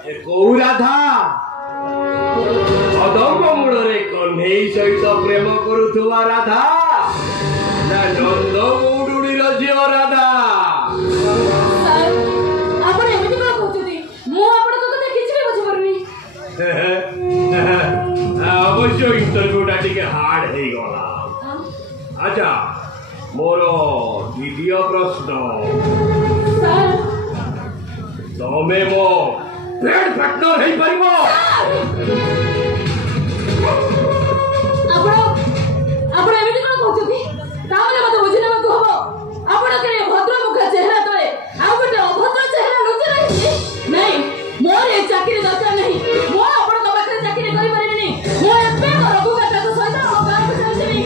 କୋଉ ରାଧା କଦମ୍ବ ମୂଳରେ କହ୍ନେଇ ସହିତ ପ୍ରେମ କରୁଥିବା ରାଧା ନା ନନ୍ଦ ମୌଡୁଣୀର ଝିଅ ରାଧା? ଆପଣ ଏମିତି କଣ କହୁଛନ୍ତି? ମୁଁ ଆପଣଙ୍କ କଥା କିଛି ବି ବୁଝିପାରୁନି। ଅବଶ୍ୟ ଇଣ୍ଟରଭ୍ୟୁଟା ଟିକେ ହାର୍ଡ ହେଇଗଲା। ଆଚ୍ଛା ମୋର ଦ୍ୱିତୀୟ ପ୍ରଶ୍ନ, ତମେ ମୋ ବ୍ରେଡ୍ ପାର୍ଟନର ହେଇପାରିବ? ଆପଣ ଏମିତି କଣ କହୁଛନ୍ତି? ତାମାନେ ମତେ ବୁଝି ନେବାକୁ ହବ ଆପଣଙ୍କର ଭଦ୍ରମୁଖ ଚେହେରା ତଳେ ଆଉ ଗୋଟେ ଅଭଦ୍ର ଚେହେରା ଲୁଚି ରହିଛି। ନାଇଁ, ମୋର ଏ ଚାକିରି ଦରକାର ନାହିଁ। ମୁଁ ଆପଣଙ୍କ ପାଖରେ ଚାକିରି କରିପାରିବିନି। ମୁଁ ଏବେ ରଘୁ କାକାଙ୍କ ସହିତ ଆମ ଗାଁକୁ ଯାଉଥିବି।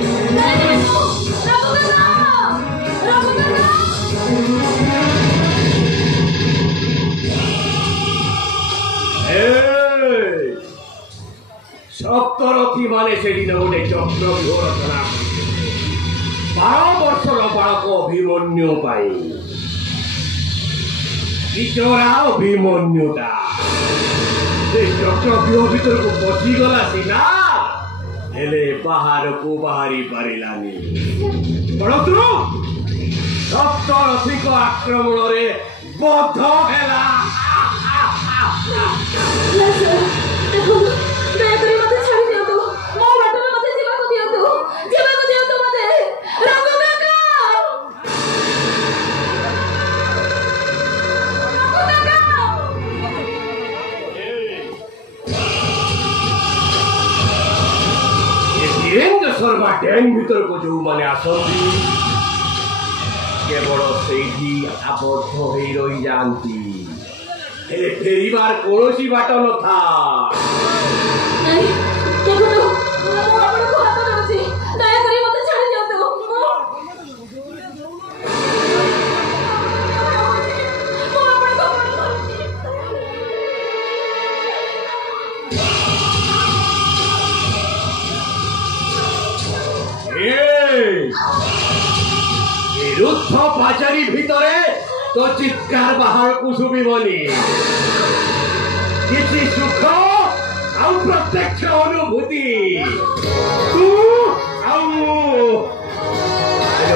ସପ୍ତରଥୀ ମାନେ ସେଦିନ ଗୋଟେ ଚକ୍ରବ୍ୟୁହ ରଚନା 12 ବର୍ଷର ବାଳକ ଅଭିମନ୍ୟୁ ପାଇଁ। ବିଚରା ଅଭିମନ୍ୟୁଟା ସେ ଚକ୍ରବ୍ୟୁହ ଭିତରକୁ ପଶିଗଲା ସିନା, ହେଲେ ବାହାରକୁ ବାହାରି ପାରିଲାନି। ପରନ୍ତୁ ସପ୍ତରଥୀଙ୍କ ଆକ୍ରମଣରେ ବଧ ହେଲା। ଦୟାକରି ମତେ ଛାଡ଼ି ଦିଅନ୍ତୁ। ମୋ ବାଟରେ ମତେ ଯିବାକୁ ଦିଅନ୍ତୁ। ଯିବାକୁ ଦିଅନ୍ତୁ ମତେ। ରଘୁ କାକା! ସର୍ବା ଡ୍ୟାନ୍ ଭିତରକୁ ଯୋଉମାନେ ଆସନ୍ତି କେବଳ ସେଇଠି ଆବଦ୍ଧ ହେଇ ରହିଯାଆନ୍ତି, ହେଲେ ଫେରିବାର କୌଣସି ବାଟ ନଥାଏ। ରୁଦ୍ଧ ପାଚେରୀ ଭିତରେ ତ ଚିତ୍କାର ବାହାରକୁ ଶୁଭିବନି। କିଛି ସୁଖ ଆଉ ପ୍ରତ୍ୟକ୍ଷ ଅନୁଭୂତି ତୁ ଆଉ